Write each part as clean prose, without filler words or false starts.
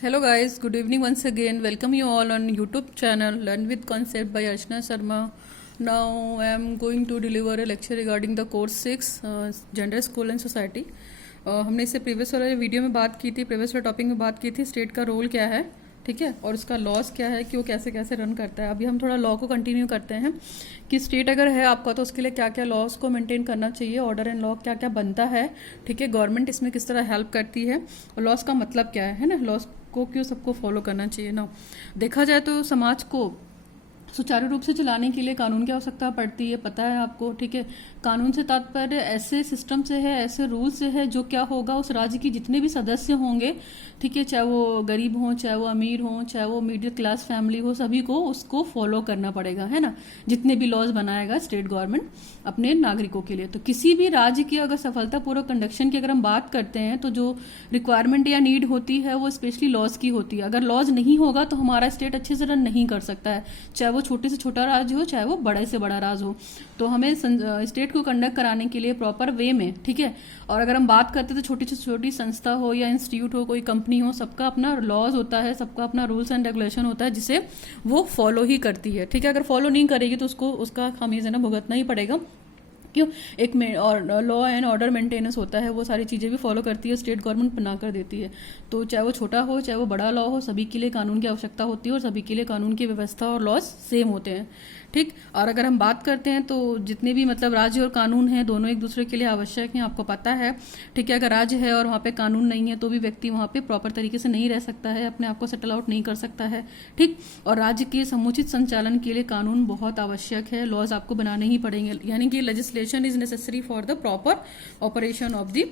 Hello guys, good evening once again. Welcome you all on YouTube channel Learn with Concept by Archana Sharma. Now I am going to deliver a lecture regarding the course 6 Gender, School and Society. हमने इससे previous वाले video में बात की थी, previous वाले topic में बात की थी स्टेट का रोल क्या है, ठीक है, और उसका लॉस क्या है कि वो कैसे कैसे रन करता है. अभी हम थोड़ा लॉ को कंटिन्यू करते हैं कि स्टेट अगर है आपका तो उसके लिए क्या क्या लॉस को मेंटेन करना चाहिए, ऑर्डर एंड लॉ क्या क्या बनता है, ठीक है, गवर्नमेंट इसमें किस तरह हेल्प करती है और लॉस का मतलब क्या है ना, लॉस को क्यों सबको फॉलो करना चाहिए ना. देखा जाए तो समाज को सुचारू रूप से चलाने के लिए कानून की आवश्यकता पड़ती है, पता है आपको, ठीक है. कानून से तात्पर्य ऐसे सिस्टम से है, ऐसे रूल से है जो क्या होगा उस राज्य की जितने भी सदस्य होंगे, ठीक है, चाहे वो गरीब हों, चाहे वो अमीर हों, चाहे वो मिडिल क्लास फैमिली हो, सभी को उसको फॉलो करना पड़ेगा, है ना. जितने भी लॉज बनाएगा स्टेट गवर्नमेंट अपने नागरिकों के लिए. तो किसी भी राज्य की अगर सफलतापूर्वक कंडक्शन की अगर हम बात करते हैं तो जो रिक्वायरमेंट या नीड होती है वो स्पेशली लॉज की होती है. अगर लॉज नहीं होगा तो हमारा स्टेट अच्छे से रन नहीं कर सकता है, चाहे वो छोटे से छोटा राज्य हो, चाहे वो बड़े से बड़ा राज्य हो. तो हमें स्टेट को कंडक्ट कराने के लिए प्रॉपर वे में, ठीक है. और अगर हम बात करते हैं तो छोटी से छोटी संस्था हो या इंस्टीट्यूट हो, कोई कंपनी हो, सबका अपना लॉज होता है, सबका अपना रूल्स एंड रेगुलेशन होता है जिसे वो फॉलो ही करती है, ठीक है. अगर फॉलो नहीं करेगी तो उसको उसका खामियाजा ना भुगतना ही पड़ेगा. क्यों? एक और लॉ एंड ऑर्डर मेंटेनेंस होता है, वो सारी चीज़ें भी फॉलो करती है, स्टेट गवर्नमेंट बना कर देती है. तो चाहे वो छोटा हो चाहे वो बड़ा लॉ हो, सभी के लिए कानून की आवश्यकता होती है और सभी के लिए कानून की व्यवस्था और लॉज सेम होते हैं, ठीक. और अगर हम बात करते हैं तो जितने भी मतलब राज्य और कानून हैं दोनों एक दूसरे के लिए आवश्यक हैं, आपको पता है, ठीक है. अगर राज्य है और वहाँ पे कानून नहीं है तो भी व्यक्ति वहाँ पे प्रॉपर तरीके से नहीं रह सकता है, अपने आप को सेटल आउट नहीं कर सकता है, ठीक. और राज्य के समुचित संचालन के लिए कानून बहुत आवश्यक है, लॉज आपको बनाने ही पड़ेंगे. यानी कि legislation is necessary for the proper operation of the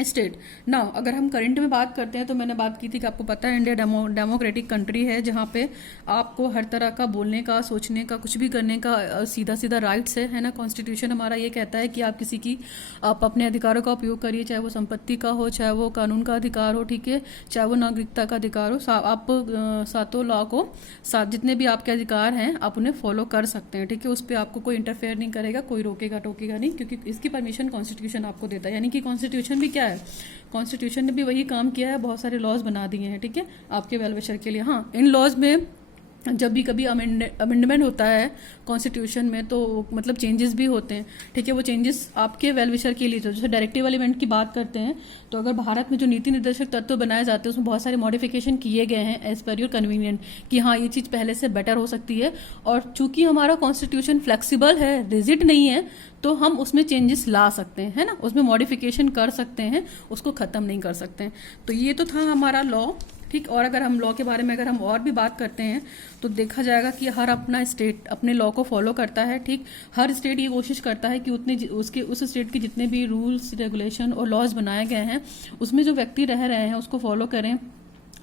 state. Now अगर हम करंट में बात करते हैं तो मैंने बात की थी कि आपको पता है इंडिया डेमोक्रेटिक कंट्री है जहाँ पे आपको हर तरह का बोलने का, सोचने का, कुछ भी करने का सीधा सीधा राइट्स है ना. कॉन्स्टिट्यूशन हमारा ये कहता है कि आप किसी की आप अपने अधिकारों का उपयोग करिए, चाहे वो संपत्ति का हो, चाहे वो कानून का अधिकार हो, ठीक है, चाहे वो नागरिकता का अधिकार हो. आप सातों लॉ को, सात जितने भी आपके अधिकार हैं आप उन्हें फॉलो कर सकते हैं, ठीक है. उस पर आपको कोई इंटरफेयर नहीं करेगा, कोई रोकेगा टोकेगा नहीं, क्योंकि इसकी परमिशन कॉन्स्टिट्यूशन आपको देता है. यानी कि कॉन्स्टिट्यूशन भी क्या है, कॉन्स्टिट्यूशन ने भी वही काम किया है, बहुत सारे लॉज बना दिए हैं, ठीक है, आपके वेलविशर के लिए. हाँ, इन लॉज में जब भी कभी अमेंडमेंट होता है कॉन्स्टिट्यूशन में तो मतलब चेंजेस भी होते हैं, ठीक है. वो चेंजेस आपके वेलविशर के लिए, जैसे डायरेक्टिव एलिमेंट की बात करते हैं तो अगर भारत में जो नीति निर्देशक तत्व बनाए जाते हैं उसमें बहुत सारे मॉडिफिकेशन किए गए हैं एज पर योर कन्वीनियंट, कि हाँ ये चीज़ पहले से बेटर हो सकती है. और चूंकि हमारा कॉन्स्टिट्यूशन फ्लेक्सिबल है, रिजिड नहीं है, तो हम उसमें चेंजेस ला सकते हैं, है ना, उसमें मॉडिफिकेशन कर सकते हैं, उसको ख़त्म नहीं कर सकते हैं. तो ये तो था हमारा लॉ, ठीक. और अगर हम लॉ के बारे में अगर हम और भी बात करते हैं तो देखा जाएगा कि हर अपना स्टेट अपने लॉ को फॉलो करता है, ठीक. हर स्टेट ये कोशिश करता है कि उतने उसके उस स्टेट के जितने भी रूल्स, रेगुलेशन और लॉज बनाए गए हैं उसमें जो व्यक्ति रह रहे हैं उसको फॉलो करें.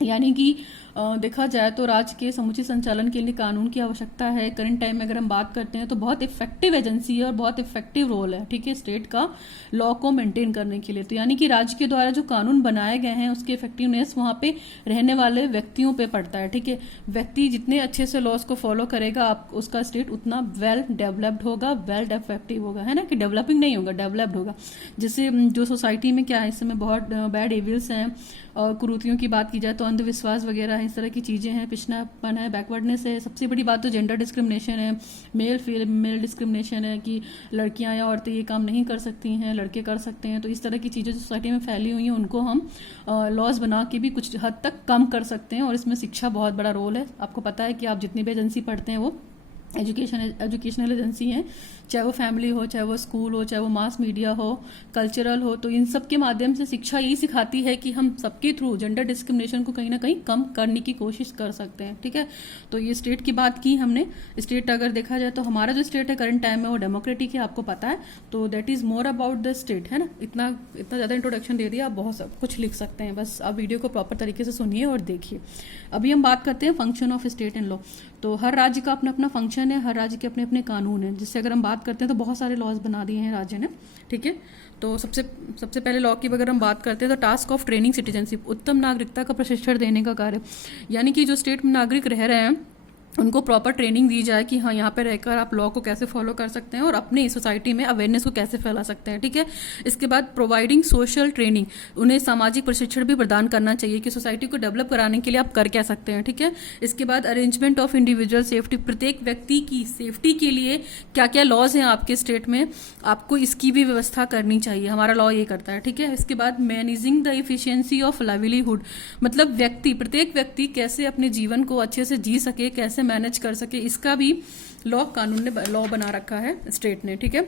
यानी कि देखा जाए तो राज्य के समुचित संचालन के लिए कानून की आवश्यकता है. करंट टाइम में अगर हम बात करते हैं तो बहुत इफेक्टिव एजेंसी है और बहुत इफेक्टिव रोल है, ठीक है, स्टेट का लॉ को मेंटेन करने के लिए. तो यानी कि राज्य के द्वारा जो कानून बनाए गए हैं उसकी इफेक्टिवनेस वहाँ पे रहने वाले व्यक्तियों पे पड़ता है, ठीक है. व्यक्ति जितने अच्छे से लॉज को फॉलो करेगा आप उसका स्टेट उतना वेल डेवलप्ड होगा, वेल इफेक्टिव होगा, है ना, कि डेवलपिंग नहीं होगा, डेवलप्ड होगा. जैसे जो सोसाइटी में क्या है इस समय बहुत बैड एविल्स हैं और कुरीतियों की बात की जाए तो अंधविश्वास वगैरह है, इस तरह की चीज़ें हैं, पिछड़ापन है, बैकवर्डनेस है. सबसे बड़ी बात तो जेंडर डिस्क्रिमिनेशन है, मेल फीमेल डिस्क्रिमिनेशन है कि लड़कियां या औरतें ये काम नहीं कर सकती हैं, लड़के कर सकते हैं. तो इस तरह की चीज़ें जो सोसाइटी में फैली हुई हैं उनको हम लॉज बना के भी कुछ हद तक कम कर सकते हैं. और इसमें शिक्षा बहुत बड़ा रोल है. आपको पता है कि आप जितनी भी एजेंसी पढ़ते हैं वो एजुकेशनल एजेंसी हैं, चाहे वो फैमिली हो, चाहे वो स्कूल हो, चाहे वो मास मीडिया हो, कल्चरल हो. तो इन सब के माध्यम से शिक्षा यही सिखाती है कि हम सबके थ्रू जेंडर डिस्क्रिमिनेशन को कहीं ना कहीं कम करने की कोशिश कर सकते हैं, ठीक है. तो ये स्टेट की बात की हमने. स्टेट अगर देखा जाए तो हमारा जो स्टेट है करंट टाइम में वो डेमोक्रेटिक है, आपको पता है. तो that is more about the state, है ना. इतना इतना ज़्यादा इंट्रोडक्शन दे दिया, आप बहुत सब कुछ लिख सकते हैं, बस आप वीडियो को प्रॉपर तरीके से सुनिए और देखिए. अभी हम बात करते हैं function of state and law. तो हर राज्य का अपना अपना फंक्शन है, हर राज्य के अपने अपने कानून हैं, जिससे अगर हम बात करते हैं तो बहुत सारे लॉज बना दिए हैं राज्य ने, ठीक है. तो सबसे सबसे पहले लॉ की अगर हम बात करते हैं तो टास्क ऑफ ट्रेनिंग सिटीजनशिप, उत्तम नागरिकता का प्रशिक्षण देने का कार्य. यानी कि जो स्टेट में नागरिक रह रहे हैं उनको प्रॉपर ट्रेनिंग दी जाए कि हाँ यहाँ पे रहकर आप लॉ को कैसे फॉलो कर सकते हैं और अपनी सोसाइटी में अवेयरनेस को कैसे फैला सकते हैं, ठीक है। इसके बाद प्रोवाइडिंग सोशल ट्रेनिंग, उन्हें सामाजिक प्रशिक्षण भी प्रदान करना चाहिए कि सोसाइटी को डेवलप कराने के लिए आप कर क्या सकते हैं, ठीक है। इसके बाद अरेंजमेंट ऑफ इंडिविजुअल सेफ्टी, प्रत्येक व्यक्ति की सेफ्टी के लिए क्या क्या लॉज हैं आपके स्टेट में, आपको इसकी भी व्यवस्था करनी चाहिए, हमारा लॉ ये करता है, ठीक है। इसके बाद managing the efficiency of livelihood, मतलब प्रत्येक व्यक्ति कैसे अपने जीवन को अच्छे से जी सके, कैसे मैनेज कर सके, इसका भी कानून ने लॉ बना रखा है स्टेट ने, ठीक है।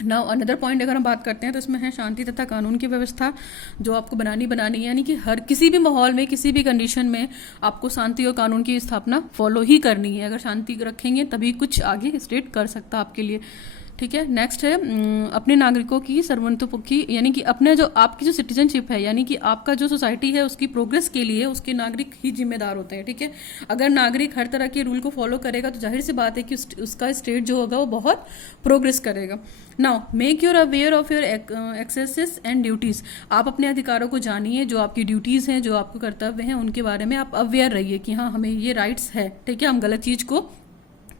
नाउ अनदर पॉइंट अगर हम बात करते हैं तो इसमें है शांति तथा कानून की व्यवस्था, जो आपको बनानी है, यानी कि हर किसी भी माहौल में, किसी भी कंडीशन में आपको शांति और कानून की स्थापना फॉलो ही करनी है। अगर शांति रखेंगे तभी कुछ आगे स्टेट कर सकता आपके लिए, ठीक है। नेक्स्ट है अपने नागरिकों की सर्वतोमुखी, यानी कि अपने जो आपकी जो सिटीजनशिप है, यानी कि आपका जो सोसाइटी है उसकी प्रोग्रेस के लिए उसके नागरिक ही जिम्मेदार होते हैं, ठीक है। अगर नागरिक हर तरह के रूल को फॉलो करेगा तो जाहिर सी बात है कि उसका स्टेट जो होगा वो बहुत प्रोग्रेस करेगा। Now make your aware of your axes and duties, आप अपने अधिकारों को जानिए, जो आपकी ड्यूटीज हैं, जो आपको कर्तव्य हैं, उनके बारे में आप अवेयर रहिए कि हाँ हमें ये राइट्स है, ठीक है। हम गलत चीज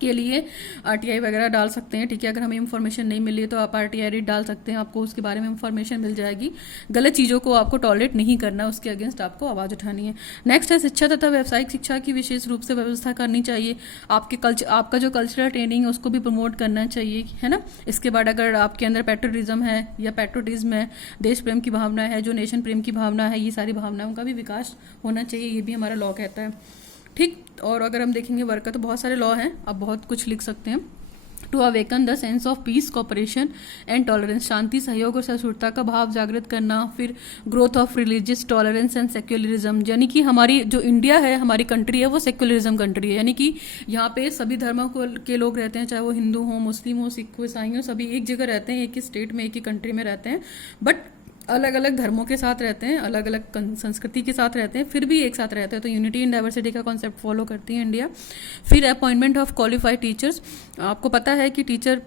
के लिए आरटीआई वगैरह डाल सकते हैं, ठीक है। अगर हमें इन्फॉर्मेशन नहीं मिली है तो आप आरटीआई रीड डाल सकते हैं, आपको उसके बारे में इन्फॉर्मेशन मिल जाएगी। गलत चीज़ों को आपको टॉलरेट नहीं करना, उसके अगेंस्ट आपको आवाज़ उठानी है। नेक्स्ट है शिक्षा तथा व्यावसायिक शिक्षा की विशेष रूप से व्यवस्था करनी चाहिए। आपका जो कल्चरल ट्रेनिंग है उसको भी प्रमोट करना चाहिए, है ना। इसके बाद अगर आपके अंदर पैट्रियटिज्म है या पैट्रियटिज्म है, देश प्रेम की भावना है, जो नेशन प्रेम की भावना है, ये सारी भावनाओं का भी विकास होना चाहिए, ये भी हमारा लॉ कहता है, ठीक। और अगर हम देखेंगे वर्क का तो बहुत सारे लॉ हैं, आप बहुत कुछ लिख सकते हैं। To awaken the sense of peace, cooperation and tolerance, शांति, सहयोग और सहिष्णुता का भाव जागृत करना। फिर growth of religious tolerance and secularism, यानी कि हमारी जो इंडिया है, हमारी कंट्री है, वो सेक्युलरिज्म कंट्री है, यानी कि यहाँ पे सभी धर्मों के लोग रहते हैं, चाहे वो हिंदू हो, मुस्लिम हो, सिख हो, ईसाई हो, सभी एक जगह रहते हैं, एक ही स्टेट में, एक ही कंट्री में रहते हैं, बट अलग अलग धर्मों के साथ रहते हैं, अलग अलग संस्कृति के साथ रहते हैं, फिर भी एक साथ रहते हैं। तो यूनिटी इन डाइवर्सिटी का कॉन्सेप्ट फॉलो करती है इंडिया। फिर अपॉइंटमेंट ऑफ क्वालिफाइड टीचर्स, आपको पता है कि टीचर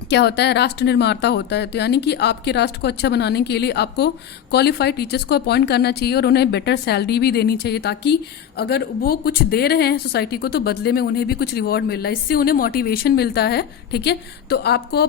क्या होता है, राष्ट्र निर्माता होता है। तो यानी कि आपके राष्ट्र को अच्छा बनाने के लिए आपको क्वालिफाइड टीचर्स को अपॉइंट करना चाहिए और उन्हें बेटर सैलरी भी देनी चाहिए, ताकि अगर वो कुछ दे रहे हैं सोसाइटी को तो बदले में उन्हें भी कुछ रिवॉर्ड मिल रहा है, इससे उन्हें मोटिवेशन मिलता है, ठीक है। तो आपको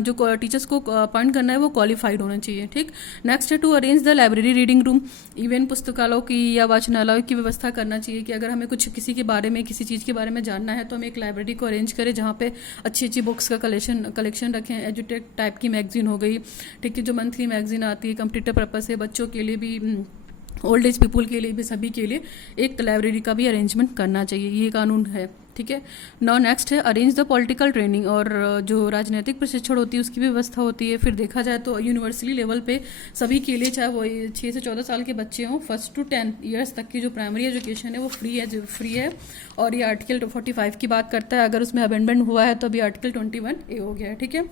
जो टीचर्स को अपॉइंट करना है वो क्वालिफाइड होना चाहिए, ठीक। नेक्स्ट है to arrange the library reading room, even पुस्तकालयों की या वाचनालयों की व्यवस्था करना चाहिए कि अगर हमें कुछ किसी के बारे में, किसी चीज़ के बारे में जानना है तो हम एक लाइब्रेरी को अरेंज करें जहाँ पे अच्छी अच्छी बुक्स का कलेक्शन रखें। एजुटेक टाइप की मैगजीन हो गई, ठीक है, जो मंथली मैगजीन आती है, कंप्यूटर पर्पस है, बच्चों के लिए भी, ओल्ड एज पीपल के लिए भी, सभी के लिए एक लाइब्रेरी का भी अरेंजमेंट करना चाहिए, ये कानून है, ठीक है। नाउ नेक्स्ट है अरेंज द पॉलिटिकल ट्रेनिंग, और जो राजनीतिक प्रशिक्षण होती है उसकी भी व्यवस्था होती है। फिर देखा जाए तो यूनिवर्सिटी लेवल पे सभी के लिए, चाहे वो 6 से 14 साल के बच्चे हों, 1 to 10 ईयर्स तक की जो प्राइमरी एजुकेशन है वो फ्री है। और ये आर्टिकल 45 की बात करता है, अगर उसमें अमेंडमेंट हुआ है तो अभी आर्टिकल 21A हो गया है, ठीक है।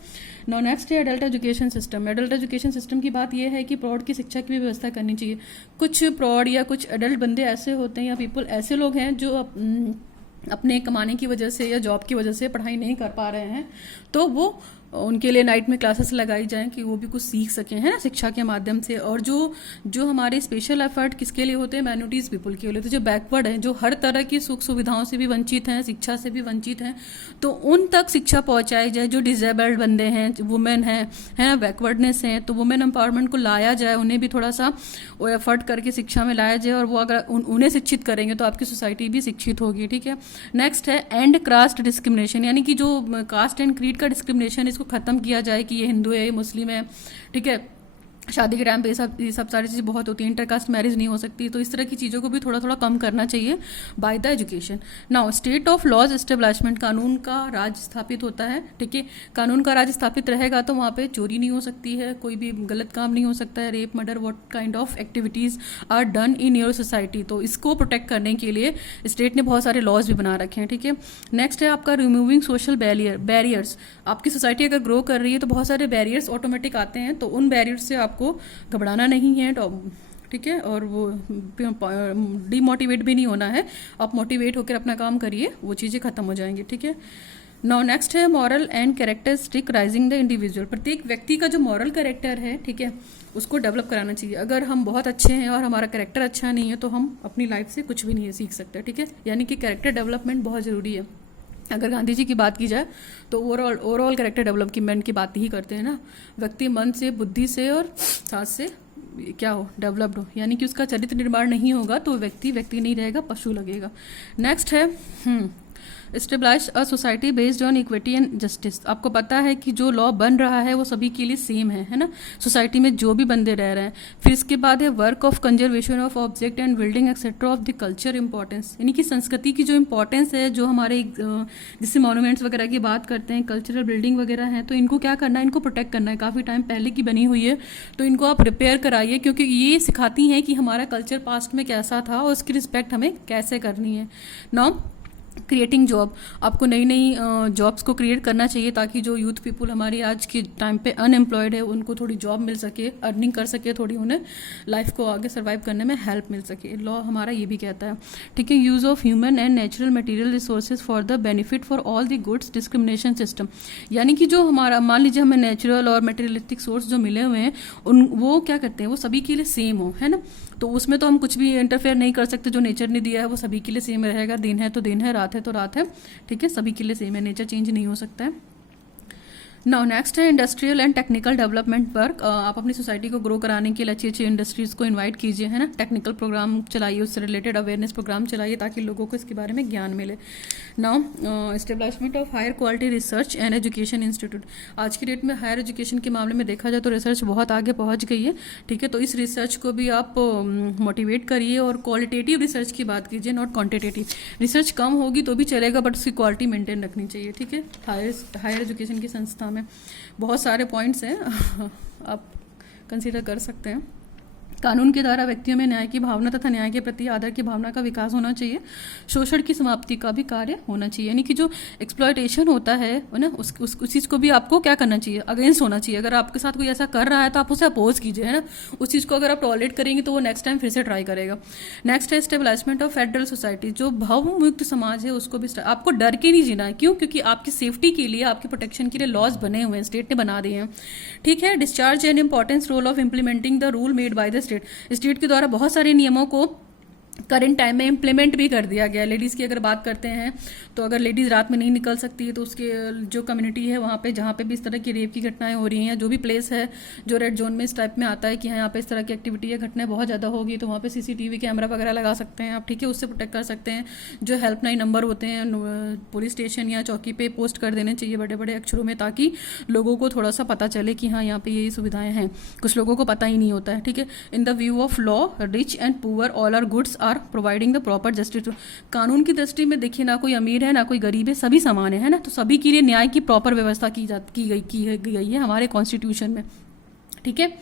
नाउ नेक्स्ट है adult education system. Adult education system की बात यह है कि प्रौढ़ की शिक्षा की भी व्यवस्था करनी चाहिए। कुछ प्रौढ़ या कुछ एडल्ट बंदे ऐसे होते हैं या पीपल ऐसे लोग हैं जो अपने कमाने की वजह से या जॉब की वजह से पढ़ाई नहीं कर पा रहे हैं, तो वो उनके लिए नाइट में क्लासेस लगाई जाएं कि वो भी कुछ सीख सकें, है ना, शिक्षा के माध्यम से। और जो हमारे स्पेशल एफर्ट किसके लिए होते हैं, माइनॉरिटीज़ पीपल के लिए, तो जो बैकवर्ड हैं, जो हर तरह की सुख सुविधाओं से भी वंचित हैं, शिक्षा से भी वंचित हैं, तो उन तक शिक्षा पहुंचाई जाए। जो डिजेबल्ड बंदे हैं, वुमेन हैं, है ना, बैकवर्डनेस हैं, तो वुमेन एम्पावरमेंट को लाया जाए, उन्हें भी थोड़ा सा वो एफर्ट करके शिक्षा में लाया जाए, और वो अगर उन्हें शिक्षित करेंगे तो आपकी सोसाइटी भी शिक्षित होगी, ठीक है। नेक्स्ट है एंड कास्ट डिस्क्रिमिनेशन, यानी कि जो कास्ट एंड क्रीड का डिस्क्रिमिनेशन को खत्म किया जाए कि ये हिंदू है, ये मुस्लिम है, ठीक है। शादी के टाइम पे ये सब सारी चीज़ें बहुत होती हैं, इंटरकास्ट मैरिज नहीं हो सकती, तो इस तरह की चीज़ों को भी थोड़ा थोड़ा कम करना चाहिए by the education. Now state of laws establishment, कानून का राज स्थापित होता है, ठीक है। कानून का राज स्थापित रहेगा तो वहाँ पे चोरी नहीं हो सकती है, कोई भी गलत काम नहीं हो सकता है, rape, murder, what kind of activities are done in your society. तो इसको प्रोटेक्ट करने के लिए स्टेट ने बहुत सारे लॉज भी बना रखे हैं, ठीक है। नेक्स्ट है आपका रिमूविंग सोशल बैरियर्स। आपकी सोसाइटी अगर ग्रो कर रही है तो बहुत सारे बैरियर्स ऑटोमेटिक आते हैं, तो उन बैरियर्स से आपको घबराना नहीं है, ठीक है, और वो डीमोटिवेट भी नहीं होना है, आप मोटिवेट होकर अपना काम करिए, वो चीज़ें खत्म हो जाएंगी, ठीक है। नाउ नेक्स्ट है moral and characteristic rising the individual. प्रत्येक व्यक्ति का जो मॉरल कैरेक्टर है, ठीक है, उसको डेवलप कराना चाहिए। अगर हम बहुत अच्छे हैं और हमारा कैरेक्टर अच्छा नहीं है तो हम अपनी लाइफ से कुछ भी नहीं सीख सकते, ठीक है। यानी कि कैरेक्टर डेवलपमेंट बहुत ज़रूरी है। अगर गांधी जी की बात की जाए तो ओवरऑल कैरेक्टर डेवलपमेंट की बात ही करते हैं ना। व्यक्ति मन से, बुद्धि से और साथ से क्या हो, डेवलप्ड हो, यानी कि उसका चरित्र निर्माण नहीं होगा तो व्यक्ति नहीं रहेगा, पशु लगेगा। नेक्स्ट है stabilize a society based on equity and justice. आपको पता है कि जो लॉ बन रहा है वो सभी के लिए सेम है ना, सोसाइटी में जो भी बंदे रह रहे हैं। फिर इसके बाद है work of conservation of object and building etcetera of the culture importance, यानी कि संस्कृति की जो इंपॉर्टेंस है, जो हमारे जैसे मॉन्यूमेंट्स वगैरह की बात करते हैं, कल्चरल बिल्डिंग वगैरह है, तो इनको क्या करना है, इनको प्रोटेक्ट करना है। काफ़ी टाइम पहले की बनी हुई है तो इनको आप रिपेयर कराइए, क्योंकि ये सिखाती हैं कि हमारा कल्चर पास्ट में कैसा था और उसकी रिस्पेक्ट हमें कैसे करनी है। नाउ क्रिएटिंग जॉब, आपको नई नई जॉब्स को क्रिएट करना चाहिए ताकि जो यूथ पीपल हमारी आज के टाइम पे अनएम्प्लॉयड है उनको थोड़ी जॉब मिल सके, अर्निंग कर सके, थोड़ी उन्हें लाइफ को आगे सर्वाइव करने में हेल्प मिल सके। लॉ हमारा ये भी कहता है, ठीक है। Use of human and natural material resources for the benefit for all the goods, discrimination system, यानी कि जो हमारा मान लीजिए हमें नेचुरल और मटेरियलिस्टिक सोर्स जो मिले हुए हैं वो क्या करते हैं, वो सभी के लिए सेम हो, है ना। तो उसमें तो हम कुछ भी इंटरफेयर नहीं कर सकते, जो नेचर ने दिया है वो सभी के लिए सेम रहेगा। दिन है तो दिन है, रात है तो रात है, ठीक है, सभी के लिए सेम है, नेचर चेंज नहीं हो सकता है। नाउ नेक्स्ट है industrial and technical development work. आप अपनी सोसाइटी को ग्रो कराने के लिए अच्छी अच्छी इंडस्ट्रीज को इनवाइट कीजिए, है ना। टेक्निकल प्रोग्राम चलाइए, उससे रिलेटेड अवेयरनेस प्रोग्राम चलाइए ताकि लोगों को इसके बारे में ज्ञान मिले। Now establishment of higher quality research and education institute. आज की डेट में हायर एजुकेशन के मामले में देखा जाए तो रिसर्च बहुत आगे पहुंच गई है, ठीक है। तो इस रिसर्च को भी आप मोटिवेट करिए और क्वालिटेटिव रिसर्च की बात कीजिए, नॉट क्वान्टिटेटिव। रिसर्च कम होगी तो भी चलेगा बट उसकी क्वालिटी मेंटेन रखनी चाहिए, ठीक है। हायर एजुकेशन की संस्था में बहुत सारे पॉइंट्स हैं आप कंसीडर कर सकते हैं। कानून के द्वारा व्यक्तियों में न्याय की भावना तथा न्याय के प्रति आदर की भावना का विकास होना चाहिए। शोषण की समाप्ति का भी कार्य होना चाहिए, यानी कि जो एक्सप्लॉयटेशन होता है ना उस चीज़ को भी आपको क्या करना चाहिए, अगेंस्ट होना चाहिए। अगर आपके साथ कोई ऐसा कर रहा है तो आप उसे अपोज कीजिए, है ना। उस चीज़ को अगर आप टॉलरेट करेंगे तो वो नेक्स्ट टाइम फिर से ट्राई करेगा। नेक्स्ट है स्टेबलाइजमेंट ऑफ फेडरल सोसाइटी। जो भावमुक्त समाज है उसको भी आपको डर के नहीं जीना है। क्यों? क्योंकि आपकी सेफ्टी के लिए, आपके प्रोटेक्शन के लिए लॉज बने हुए हैं, स्टेट ने बना दिए हैं, ठीक है। Discharge and importance role of implementing the rule made by the state के द्वारा बहुत सारे नियमों को करंट टाइम में इम्प्लीमेंट भी कर दिया गया। लेडीज़ की अगर बात करते हैं तो अगर लेडीज़ रात में नहीं निकल सकती है तो उसके जो कम्युनिटी है वहाँ पे जहाँ पे भी इस तरह की रेप की घटनाएं हो रही हैं, जो भी प्लेस है जो रेड जोन में इस टाइप में आता है कि यहाँ पे इस तरह की एक्टिविटी या घटनाएं बहुत ज़्यादा होगी, तो वहाँ पे सीसीटीवी कैमरा वगैरह लगा सकते हैं आप, ठीक है। उससे प्रोटेक्ट कर सकते हैं। जो हेल्पलाइन नंबर होते हैं पुलिस स्टेशन या चौकी पे पोस्ट कर देने चाहिए बड़े बड़े अक्षरों में, ताकि लोगों को थोड़ा सा पता चले कि हाँ यहाँ पे यही सुविधाएं हैं। कुछ लोगों को पता ही नहीं होता है, ठीक है। In the view of law rich and poor all are goods are providing the proper justice. कानून की दृष्टि में देखिए, ना कोई अमीर है ना कोई गरीब है, सभी समान है ना। तो सभी के लिए न्याय की प्रॉपर व्यवस्था की गई है हमारे कॉन्स्टिट्यूशन में, ठीक है।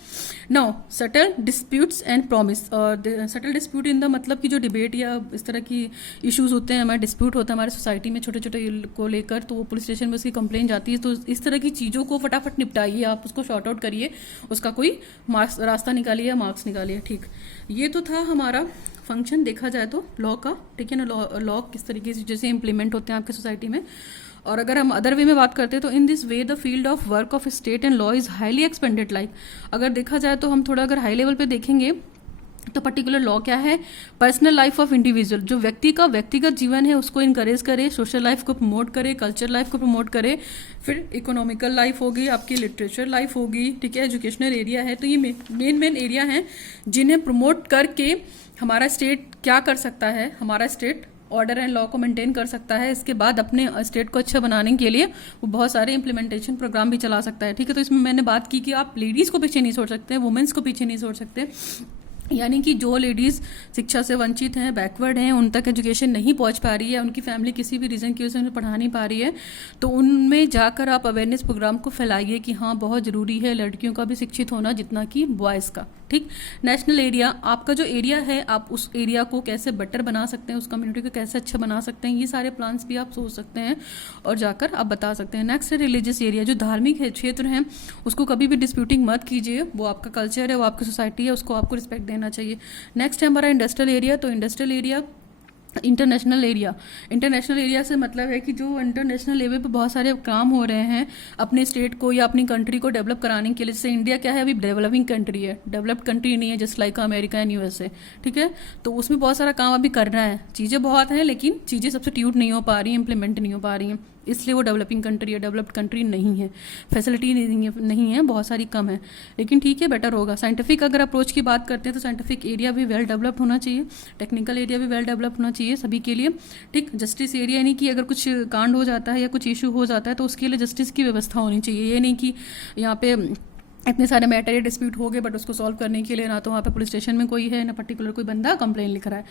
Now subtle disputes and promise. और सटल डिस्प्यूट इन द मतलब कि जो डिबेट या इस तरह की इश्यूज होते हैं, हमारे डिस्प्यूट होता है हमारे सोसाइटी में छोटे छोटे को लेकर, तो वो पुलिस स्टेशन में उसकी कंप्लेन जाती है। तो इस तरह की चीज़ों को फटाफट निपटाइए, आप उसको शॉर्ट आउट करिए, उसका कोई रास्ता निकालिए, मार्क्स निकालिए, ठीक। ये तो था हमारा फंक्शन देखा जाए तो लॉ का, ठीक है ना। लॉ किस तरीके से जैसे इम्प्लीमेंट होते हैं आपके सोसाइटी में। और अगर हम अदर वे में बात करते हैं तो in this way the field of work of state and law is highly expanded. Like अगर देखा जाए तो हम थोड़ा अगर हाई लेवल पे देखेंगे तो पर्टिकुलर लॉ क्या है, पर्सनल लाइफ ऑफ इंडिविजुअल, जो व्यक्ति का व्यक्तिगत जीवन है उसको इनकरेज करे, सोशल लाइफ को प्रमोट करे, कल्चर लाइफ को प्रमोट करे। फिर इकोनॉमिकल लाइफ होगी, आपकी लिटरेचर लाइफ होगी, ठीक है। एजुकेशनल एरिया है। तो ये मेन एरिया हैं जिन्हें प्रमोट करके हमारा स्टेट क्या कर सकता है, हमारा स्टेट ऑर्डर एंड लॉ को मेंटेन कर सकता है। इसके बाद अपने स्टेट को अच्छा बनाने के लिए वो बहुत सारे इंप्लीमेंटेशन प्रोग्राम भी चला सकता है, ठीक है। तो इसमें मैंने बात की कि आप लेडीज़ को पीछे नहीं छोड़ सकते, वुमेन्स को पीछे नहीं छोड़ सकते। यानी कि जो लेडीज़ शिक्षा से वंचित हैं, बैकवर्ड हैं, उन तक एजुकेशन नहीं पहुंच पा रही है, उनकी फैमिली किसी भी रीज़न की वजह से उन्हें पढ़ा नहीं पा रही है, तो उनमें जाकर आप अवेयरनेस प्रोग्राम को फैलाइए कि हाँ बहुत ज़रूरी है लड़कियों का भी शिक्षित होना जितना कि बॉयज़ का, ठीक। नेशनल एरिया, आपका जो एरिया है आप उस एरिया को कैसे बेटर बना सकते हैं, उस कम्युनिटी को कैसे अच्छा बना सकते हैं, ये सारे प्लान्स भी आप सोच सकते हैं और जाकर आप बता सकते हैं। नेक्स्ट है रिलीजियस एरिया, जो धार्मिक क्षेत्र हैं उसको कभी भी डिस्प्यूटिंग मत कीजिए, वो आपका कल्चर है, वो आपकी सोसाइटी है, उसको आपको रिस्पेक्ट देना चाहिए। नेक्स्ट है हमारा इंडस्ट्रियल एरिया। तो इंडस्ट्रियल एरिया इंटरनेशनल एरिया से मतलब है कि जो इंटरनेशनल लेवल पे बहुत सारे काम हो रहे हैं अपने स्टेट को या अपनी कंट्री को डेवलप कराने के लिए। जैसे इंडिया क्या है, अभी डेवलपिंग कंट्री है, डेवलप्ड कंट्री नहीं है, just like America and USA. ठीक है, तो उसमें बहुत सारा काम अभी करना है, चीज़ें बहुत हैं लेकिन चीज़ें सब्स्टिट्यूट नहीं हो पा रही हैं, इंप्लीमेंट नहीं हो पा रही हैं, इसलिए वो डेवलपिंग कंट्री है, डेवलप्ड कंट्री नहीं है। फैसिलिटी नहीं है, बहुत सारी कम है, लेकिन ठीक है, बेटर होगा। साइंटिफिक अगर अप्रोच की बात करते हैं तो साइंटिफिक एरिया भी वेल डेवलप्ड होना चाहिए, टेक्निकल एरिया भी वेल डेवलप्ड होना चाहिए सभी के लिए। ठीक, जस्टिस एरिया यानी कि अगर कुछ कांड हो जाता है या कुछ इशू हो जाता है तो उसके लिए जस्टिस की व्यवस्था होनी चाहिए। ये नहीं कि यहाँ पे इतने सारे मैटर या डिस्प्यूट हो गए बट उसको सॉल्व करने के लिए ना तो वहाँ पे पुलिस स्टेशन में कोई है ना पर्टिकुलर कोई बंदा कंप्लेन लिख रहा है।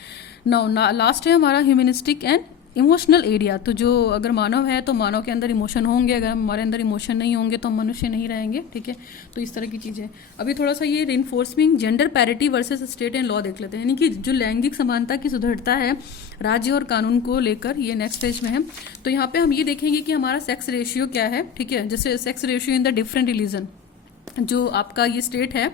ना लास्ट है हमारा ह्यूमनिस्टिक एंड इमोशनल एरिया। तो जो अगर मानव है तो मानव के अंदर इमोशन होंगे, अगर हमारे अंदर इमोशन नहीं होंगे तो हम मनुष्य नहीं रहेंगे। ठीक है, तो इस तरह की चीज़ें। अभी थोड़ा सा ये reinforcing gender parity versus state and law देख लेते हैं, यानी कि जो लैंगिक समानता की सुदृढ़ता है राज्य और कानून को लेकर, ये नेक्स्ट स्टेज में है। तो यहाँ पे हम ये देखेंगे कि हमारा सेक्स रेशियो क्या है। ठीक है, जैसे sex ratio in the different religion, जो आपका ये स्टेट है,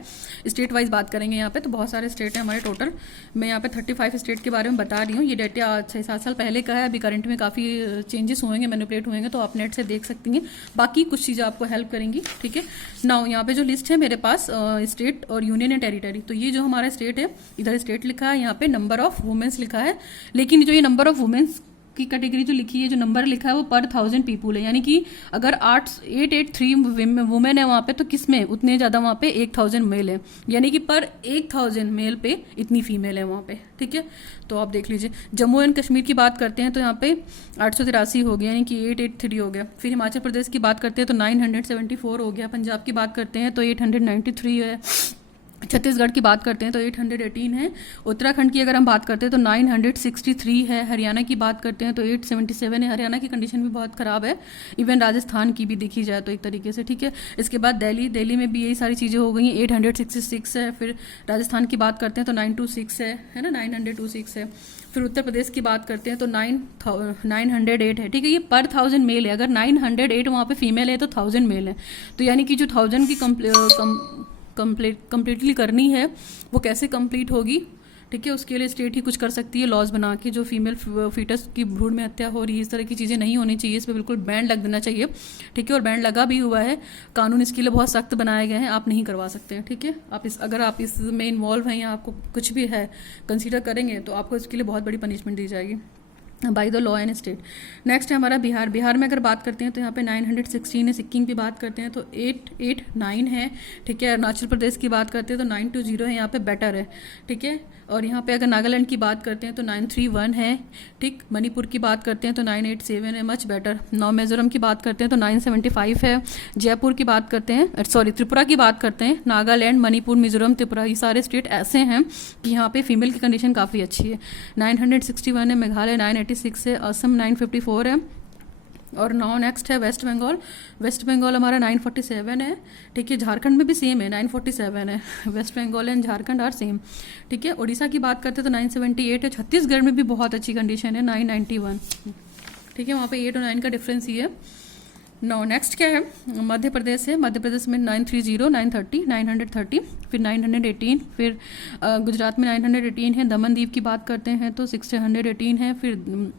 स्टेट वाइज बात करेंगे यहाँ पे। तो बहुत सारे स्टेट हैं हमारे टोटल, मैं यहाँ पे 35 स्टेट के बारे में बता रही हूँ। ये डेटा 6-7 साल पहले का है, अभी करंट में काफ़ी चेंजेस होंगे, मैनिपुलेट होंगे, तो आप नेट से देख सकती हैं। बाकी कुछ चीज़ें आपको हेल्प करेंगी। ठीक है, नाउ यहाँ पे जो लिस्ट है मेरे पास स्टेट और यूनियन एंड टेरिटरी, तो ये जो हमारा स्टेट है, इधर स्टेट लिखा है, यहाँ पे नंबर ऑफ वुमेन्स लिखा है, लेकिन जो ये नंबर ऑफ वुमेन्स की कैटेगरी जो लिखी है, जो नंबर लिखा है वो पर 1000 पीपुल है, यानी कि अगर 883 वुमेन है वहाँ पे तो किस में उतने ज़्यादा वहाँ पे 1000 मेल है, यानी कि पर 1000 मेल पे इतनी फीमेल है वहाँ पे। ठीक है, तो आप देख लीजिए। जम्मू एंड कश्मीर की बात करते हैं तो यहाँ पे 883 हो गया, यानी कि 883 हो गया। फिर हिमाचल प्रदेश की बात करते हैं तो 974 हो गया। पंजाब की बात करते हैं तो 893 है। छत्तीसगढ़ की बात करते हैं तो 818 है। उत्तराखंड की अगर हम बात करते हैं तो 963 है। हरियाणा की बात करते हैं तो 877 है। हरियाणा की कंडीशन भी बहुत ख़राब है, इवन राजस्थान की भी देखी जाए तो एक तरीके से। ठीक है, इसके बाद दिल्ली में भी यही सारी चीज़ें हो गई हैं, 866 है। फिर राजस्थान की बात करते हैं तो 926 है ना, 926 है। फिर उत्तर प्रदेश की बात करते हैं तो 908 है। ठीक है, ये पर 1000 मेल है, अगर 908 वहाँ पे फीमेल है तो 1000 मेल है। तो यानी कि जो 1000 की कंप्लीटली करनी है वो कैसे कंप्लीट होगी। ठीक है, उसके लिए स्टेट ही कुछ कर सकती है, लॉज बना के जो फीमेल फीटस की भ्रूण में हत्या हो रही है, इस तरह की चीज़ें नहीं होनी चाहिए, इस पर बिल्कुल बैन लग देना चाहिए। ठीक है, और बैन लगा भी हुआ है, कानून इसके लिए बहुत सख्त बनाए गए हैं, आप नहीं करवा सकते हैं। ठीक है, अगर आप इसमें इन्वॉल्व हैं या आपको कुछ भी है कंसिडर करेंगे तो आपको इसके लिए बहुत बड़ी पनिशमेंट दी जाएगी by the law and state. Next है हमारा बिहार में अगर बात करते हैं तो यहाँ पे 916 है। सिक्किम की बात करते हैं तो 889 है। ठीक है, अरुणाचल प्रदेश की बात करते हैं तो 920 है, यहाँ पे बेटर है। ठीक है, और यहाँ पे अगर नागालैंड की बात करते हैं तो 931 है। ठीक, मणिपुर की बात करते हैं तो 987 है, मच बेटर। नौ मिजोरम की बात करते हैं तो 975 है। जयपुर की बात करते हैं, सॉरी त्रिपुरा की बात करते हैं, नागालैंड, मणिपुर, मिजोरम, त्रिपुरा, ये सारे स्टेट ऐसे हैं कि यहाँ पे फीमेल की कंडीशन काफ़ी अच्छी है। 961 है। मेघालय 986 है। असम 954 है। और नाउ नेक्स्ट है वेस्ट बंगाल हमारा 947 है। ठीक है, झारखंड में भी सेम है, 947 है। West Bengal and Jharkhand are same. ठीक है, उड़ीसा की बात करते हैं तो 978 है। छत्तीसगढ़ में भी बहुत अच्छी कंडीशन है, 991। ठीक है, वहाँ पे 8 और 9 का डिफरेंस ही है। नो नेक्स्ट क्या है, मध्य प्रदेश है। मध्य प्रदेश में 930, 930, फिर 918, फिर गुजरात में 918 है। दमन दीव की बात करते हैं तो 618 है। फिर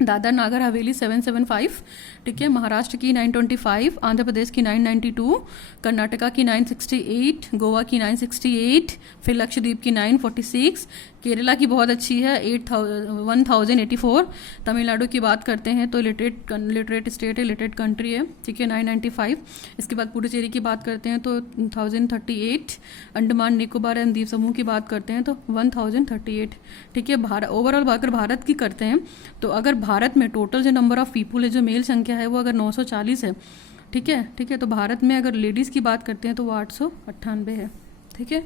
दादर नागर हवेली 775। ठीक है, महाराष्ट्र की 925, आंध्र प्रदेश की 992, कर्नाटका की 968, गोवा की 968, फिर लक्षद्वीप की 946, केरला की बहुत अच्छी है 1084। तमिलनाडु की बात करते हैं तो लिटरेट स्टेट है, लिटरेट कंट्री है। ठीक है, 995। इसके बाद पुडुचेरी की बात करते हैं तो 1038। अंडमान निकोबार एंड द्वीप समूह की बात करते हैं तो 1038। ठीक है, ओवरऑल अगर भारत की करते हैं तो अगर भारत में टोटल जो नंबर ऑफ पीपुल है, जो मेल संख्या है वो अगर 940 है। ठीक है, तो भारत में अगर लेडीज़ की बात करते हैं तो वो 898 है। ठीक है,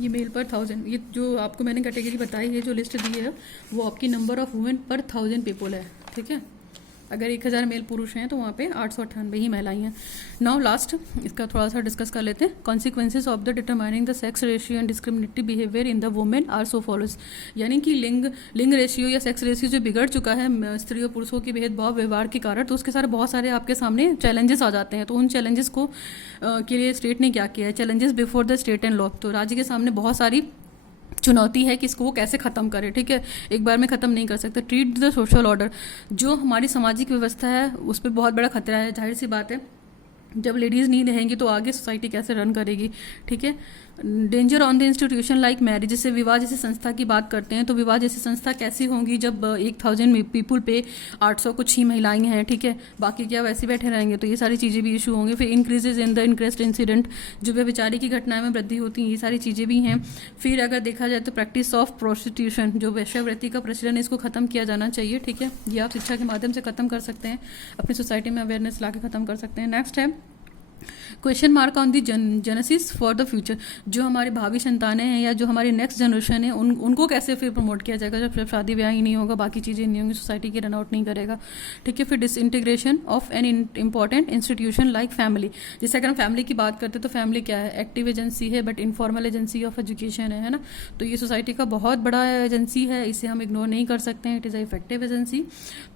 ये मेल पर 1000, ये जो आपको मैंने कैटेगरी बताई है, जो लिस्ट दी है, वो आपकी नंबर ऑफ वुमेन पर 1000 पीपल है। ठीक है, अगर 1000 मेल पुरुष हैं तो वहाँ पे 898 ही महिलाएं हैं। नाउ लास्ट इसका थोड़ा सा डिस्कस कर लेते हैं। Consequences of the determining the sex ratio and discriminatory behaviour in the women are so follows, यानी कि लिंग रेशियो या सेक्स रेशियो जो बिगड़ चुका है स्त्री और पुरुषों के भेदभाव व्यवहार के कारण, तो उसके सारे बहुत सारे आपके सामने चैलेंजेस आ जाते हैं। तो उन चैलेंजेस को के लिए स्टेट ने क्या किया है, challenges before the state and law. तो राज्य के सामने बहुत सारी चुनौती है कि इसको वो कैसे ख़त्म करे, ठीक है। एक बार में ख़त्म नहीं कर सकते। ट्रीट द सोशल ऑर्डर, जो हमारी सामाजिक व्यवस्था है उस पर बहुत बड़ा खतरा है। जाहिर सी बात है, जब लेडीज़ नहीं रहेंगी तो आगे सोसाइटी कैसे रन करेगी, ठीक है। Danger on the institution like marriage, जैसे विवाह जैसी संस्था की बात करते हैं तो विवाह जैसी संस्था कैसी होंगी जब 1000 पीपुल पे 800 कुछ ही महिलाएं हैं, ठीक है, बाकी क्या वैसे बैठे रहेंगे, तो ये सारी चीज़ें भी इशू होंगे। फिर इंक्रीजेज इन द इंक्रेस्ट इंसिडेंट, जो व्यभिचारी की घटनाएं में वृद्धि होती है, ये सारी चीज़ें भी हैं। फिर अगर देखा जाए तो प्रैक्टिस ऑफ प्रोस्टिट्यूशन, जो वेश्यावृत्ति का प्रचलन है, इसको खत्म किया जाना चाहिए, ठीक है। ये आप शिक्षा के माध्यम से खत्म कर सकते हैं, अपनी सोसाइटी में अवेयरनेस ला के खत्म कर सकते हैं। नेक्स्ट है question mark on the genesis for the future, जो हमारी भावी संतानें हैं या जो हमारी नेक्स्ट जनरेशन है उनको कैसे फिर प्रमोट किया जाएगा जब शादी ब्याह ही नहीं होगा, बाकी चीज़ें नहीं होंगी, सोसाइटी की रन आउट नहीं करेगा, ठीक है। फिर disintegration of an important institution like family, जैसे अगर हम फैमिली की बात करते हैं तो फैमिली क्या है, एक्टिव एजेंसी है but informal agency of education है ना। तो ये सोसाइटी का बहुत बड़ा एजेंसी है, इसे हम इग्नोर नहीं कर सकते हैं, it is a effective agency.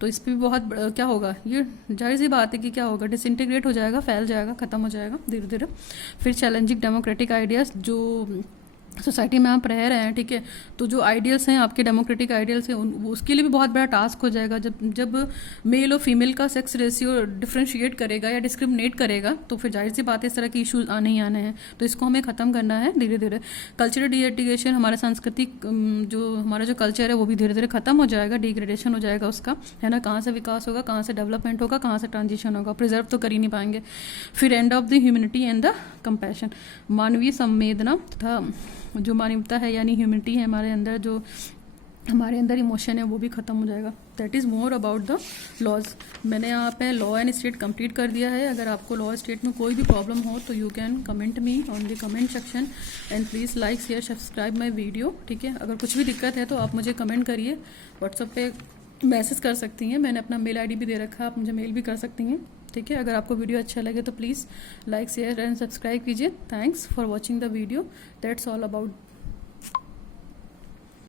तो इस पर भी बहुत क्या होगा, ये जाहिर सी बात है कि क्या होगा, डिसइंटीग्रेट हो जाएगा, फैल जाएगा, खत्म हो जाएगा धीरे धीरे। फिर चैलेंजिंग डेमोक्रेटिक आइडियाज़, जो सोसाइटी में आप रह रहे हैं, ठीक है, तो जो आइडियल्स हैं आपके डेमोक्रेटिक आइडियल्स हैं उसके लिए भी बहुत बड़ा टास्क हो जाएगा। जब मेल और फीमेल का सेक्स रेशियो डिफ्रेंशिएट करेगा या डिस्क्रिमिनेट करेगा तो फिर जाहिर सी बात है इस तरह के इश्यूज आने ही आने हैं, तो इसको हमें ख़त्म करना है धीरे धीरे। कल्चरल डिग्रेडेशन, हमारा सांस्कृतिक जो हमारा जो कल्चर है वो भी धीरे धीरे खत्म हो जाएगा, डिग्रेडेशन हो जाएगा उसका, है ना। कहाँ से विकास होगा, कहाँ से डेवलपमेंट होगा, कहाँ से ट्रांजिशन होगा, प्रिजर्व तो कर ही नहीं पाएंगे। फिर end of the humanity and the compassion, मानवीय संवेदना तथा जो मानवता है यानी ह्यूमैनिटी है हमारे अंदर, जो हमारे अंदर इमोशन है वो भी ख़त्म हो जाएगा। That is more about the laws. मैंने यहाँ पे लॉ एंड स्टेट कंप्लीट कर दिया है। अगर आपको लॉ स्टेट में कोई भी प्रॉब्लम हो तो you can comment me on the comment section and please like share subscribe my video, ठीक है। अगर कुछ भी दिक्कत है तो आप मुझे कमेंट करिए, व्हाट्सएप पे मैसेज कर सकती हैं, मैंने अपना मेल आईडी भी दे रखा है, आप मुझे मेल भी कर सकती हैं, ठीक है। अगर आपको वीडियो अच्छा लगे तो please like share and subscribe कीजिए। Thanks for watching the video, that's all about